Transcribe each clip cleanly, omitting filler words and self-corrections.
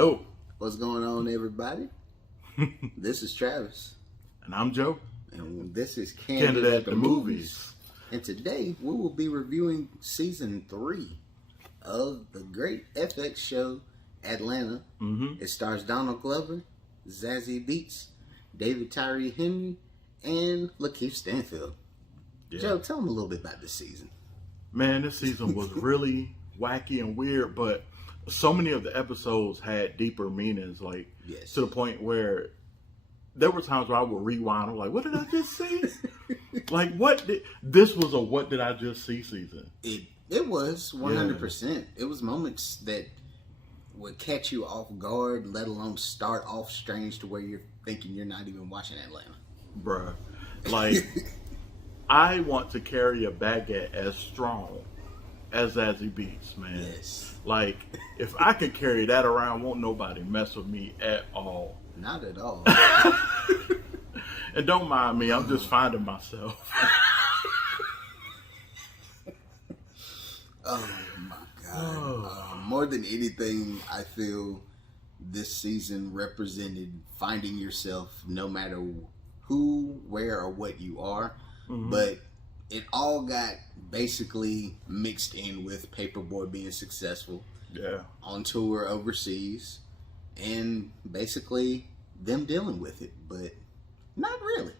Yo. What's going on, everybody? This is Travis. And I'm Joe. And this is Candid at the Movies. And today we will be reviewing season 3 of the great FX show Atlanta. It stars Donald Glover, Zazie Beetz, David Tyree Henry, and Lakeith Stanfield. Yeah. Joe, tell them a little bit about this season. Man, this season was really wacky and weird, but so many of the episodes had deeper meanings, like to the point where there were times where I would rewind. I'm like, what did I just see? Like, this was a what did I just see season. It was 100%. Yeah. It was moments that would catch you off guard, let alone start off strange to where you're thinking you're not even watching Atlanta. Bruh. Like, I want to carry a baguette as strong as Zazie Beetz, man. Yes. Like, if I could carry that around, won't nobody mess with me at all. Not at all. And don't mind me, I'm just finding myself. Oh my God. More than anything, I feel this season represented finding yourself no matter who, where, or what you are. But it all got basically mixed in with Paperboy being successful. Yeah. On tour overseas. And basically them dealing with it. But not really.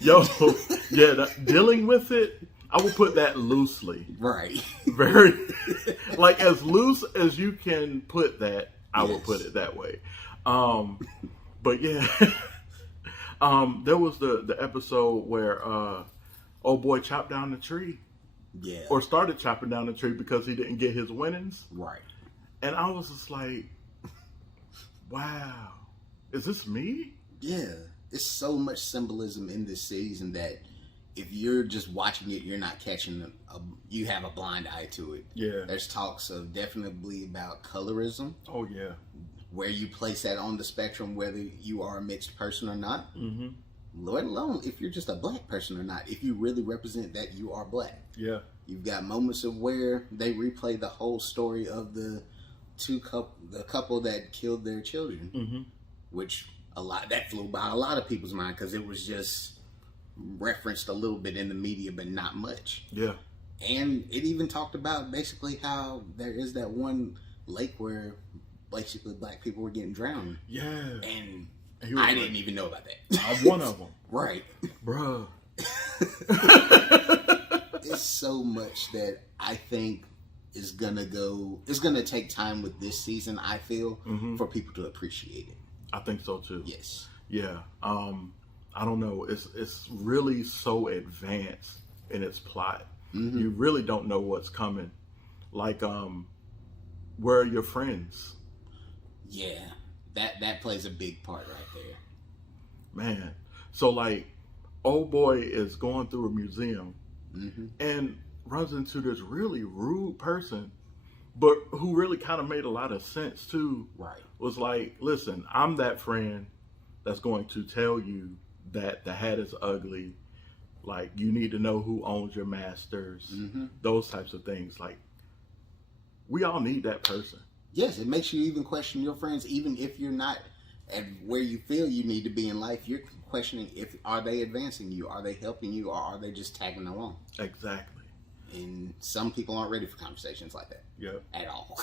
Yo, yeah, dealing with it, I will put that loosely. Right. Very, like, as loose as you can put that, I will put it that way. But yeah, there was the episode where old boy chopped down the tree. Yeah. Or started chopping down the tree because he didn't get his winnings. Right. And I was just like, wow, is this me? Yeah. It's so much symbolism in this season that if you're just watching it, you're not catching you have a blind eye to it. Yeah. There's talks of definitely about colorism. Oh, yeah. Where you place that on the spectrum, whether you are a mixed person or not. Let alone if you're just a black person or not. If you really represent that you are black. Yeah. You've got moments of where they replay the whole story of the couple that killed their children. Which that flew by a lot of people's mind because it was just referenced a little bit in the media, but not much. Yeah. And it even talked about basically how there is that one lake where basically black people were getting drowned. Yeah. And I didn't even know about that. I'm one of them. Right. Bruh. It's so much that I think is gonna take time with this season, I feel, for people to appreciate it. I think so too. Yes. Yeah. I don't know. It's really so advanced in its plot. You really don't know what's coming. Like, where are your friends? Yeah. That plays a big part right there. Man. So, like, old boy is going through a museum and runs into this really rude person, but who really kind of made a lot of sense too. Right. Was like, listen, I'm that friend that's going to tell you that the hat is ugly. Like, you need to know who owns your masters. Those types of things. Like, we all need that person. Yes, it makes you even question your friends, even if you're not at where you feel you need to be in life. You're questioning are they advancing you? Are they helping you? Or are they just tagging along? Exactly. And some people aren't ready for conversations like that. Yep. At all.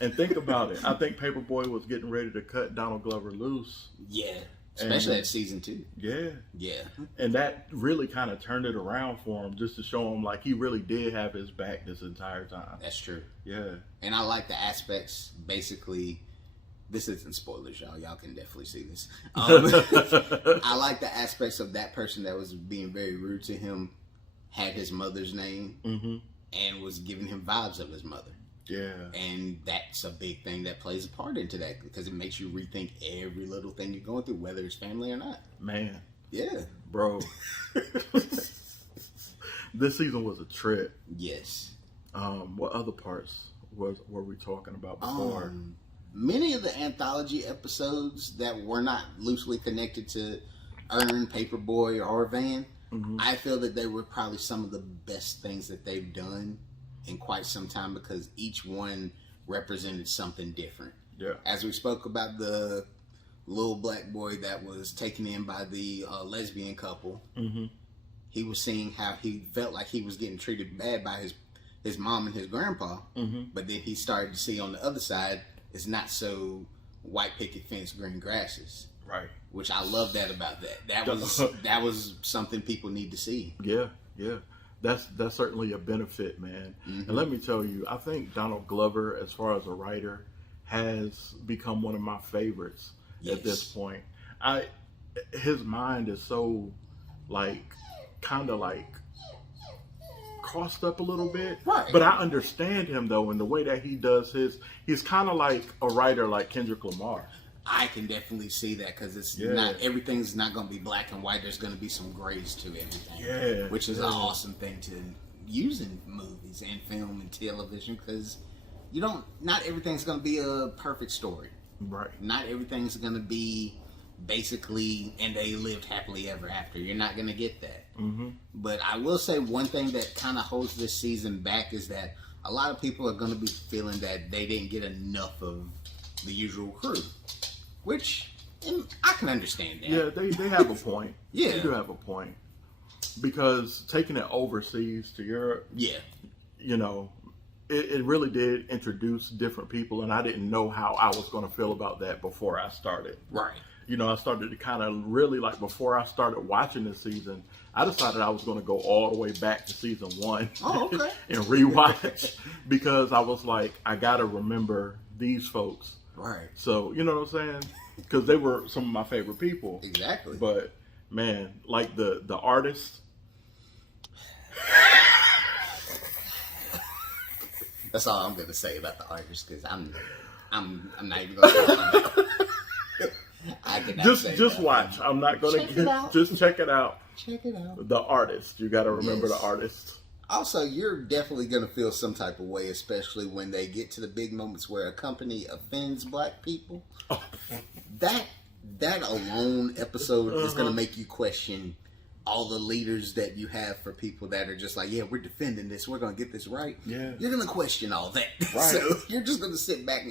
And think about it. I think Paperboy was getting ready to cut Donald Glover loose. Yeah. Especially at season 2. Yeah. Yeah. And that really kind of turned it around for him, just to show him like he really did have his back this entire time. That's true. Yeah. And I like the aspects, basically, this isn't spoilers, y'all. Y'all can definitely see this. I like the aspects of that person that was being very rude to him, had his mother's name, and was giving him vibes of his mother. Yeah. And that's a big thing that plays a part into that because it makes you rethink every little thing you're going through, whether it's family or not. Man. Yeah. Bro. This season was a trip. Yes. What other parts were we talking about before? Many of the anthology episodes that were not loosely connected to Earn, Paperboy, or Van, I feel that they were probably some of the best things that they've done in quite some time because each one represented something different. Yeah. As we spoke about the little black boy that was taken in by the lesbian couple, he was seeing how he felt like he was getting treated bad by his mom and his grandpa, but then he started to see on the other side, it's not so white picket fence, green grasses. Right. Which I love that about that. That was something people need to see. Yeah, yeah. That's certainly a benefit, man. And let me tell you, I think Donald Glover, as far as a writer, has become one of my favorites at this point. His mind is so kind of crossed up a little bit. Right. But I understand him though, in the way that he does he's kind of like a writer like Kendrick Lamar. I can definitely see that because it's not everything's not going to be black and white. There's going to be some grays to everything. Yeah, which is an awesome thing to use in movies and film and television because not everything's going to be a perfect story. Right. Not everything's going to be basically and they lived happily ever after. You're not going to get that. But I will say one thing that kind of holds this season back is that a lot of people are going to be feeling that they didn't get enough of the usual crew. Which, I can understand that. Yeah, they have a point. Yeah. They do have a point. Because taking it overseas to Europe, it really did introduce different people, and I didn't know how I was going to feel about that before I started. Right. I started to kind of really, before I started watching this season, I decided I was going to go all the way back to season 1 and rewatch because I was like, I got to remember these folks. Right. So, you know what I'm saying? Because they were some of my favorite people. Exactly. But, man, like the artist. That's all I'm going to say about the artist because I'm not even going to say that. I cannot say Just that. Watch. I'm not going to. Just check it out. Check it out. The artist. You got to remember the artist. Also, you're definitely going to feel some type of way, especially when they get to the big moments where a company offends black people. Oh. That alone episode is going to make you question all the leaders that you have for people that are just like, yeah, we're defending this. We're going to get this right. Yeah. You're going to question all that. Right. So you're just going to sit back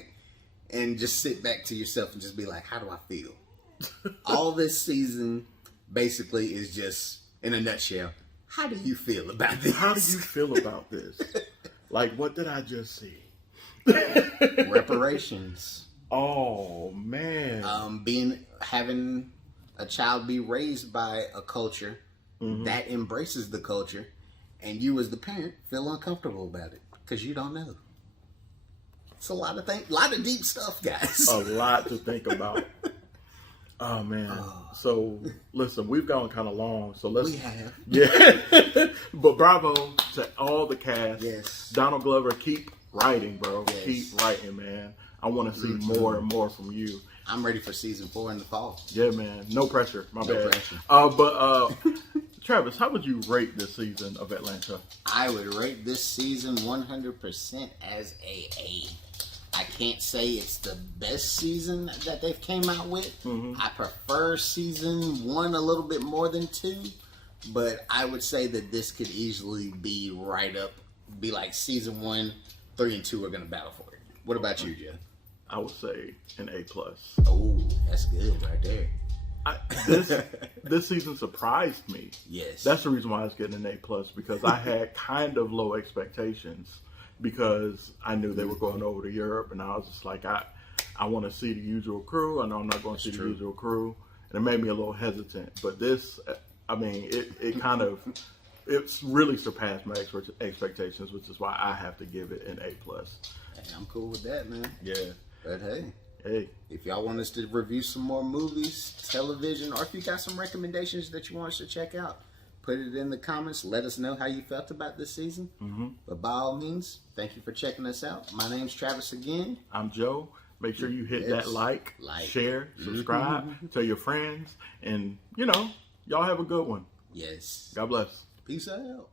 and just sit back to yourself and just be like, how do I feel? All this season basically is just, in a nutshell, how do you feel about this? How do you feel about this? What did I just see? Reparations. Oh, man. Having a child be raised by a culture that embraces the culture, and you as the parent feel uncomfortable about it because you don't know. It's a lot of deep stuff, guys. A lot to think about. Oh man! So listen, we've gone kind of long. So let's. We have. Yeah. But bravo to all the cast. Yes. Donald Glover, keep writing, bro. Yes. Keep writing, man. I want to see more and more from you. I'm ready for season 4 in the fall. Yeah, man. No pressure. My bad. Pressure. But Travis, how would you rate this season of Atlanta? I would rate this season 100% as a A. I can't say it's the best season that they've came out with. I prefer season 1 a little bit more than 2, but I would say that this could easily be be like season 1, 3, and 2 are going to battle for it. What about you, Jeff? I would say an A+. Oh, that's good right there. This season surprised me. Yes. That's the reason why it's getting an A+, because I had kind of low expectations because I knew they were going over to Europe, and I was just like, I want to see the usual crew. I know I'm not going to see the usual crew, and it made me a little hesitant. But this, I mean, it's really surpassed my expectations, which is why I have to give it an A+. Hey, I'm cool with that, man. Yeah. But hey, if y'all want us to review some more movies, television, or if you got some recommendations that you want us to check out, put it in the comments. Let us know how you felt about this season. But by all means, thank you for checking us out. My name's Travis again. I'm Joe. Make sure you hit that like, share, subscribe, tell your friends, and y'all have a good one. Yes. God bless. Peace out.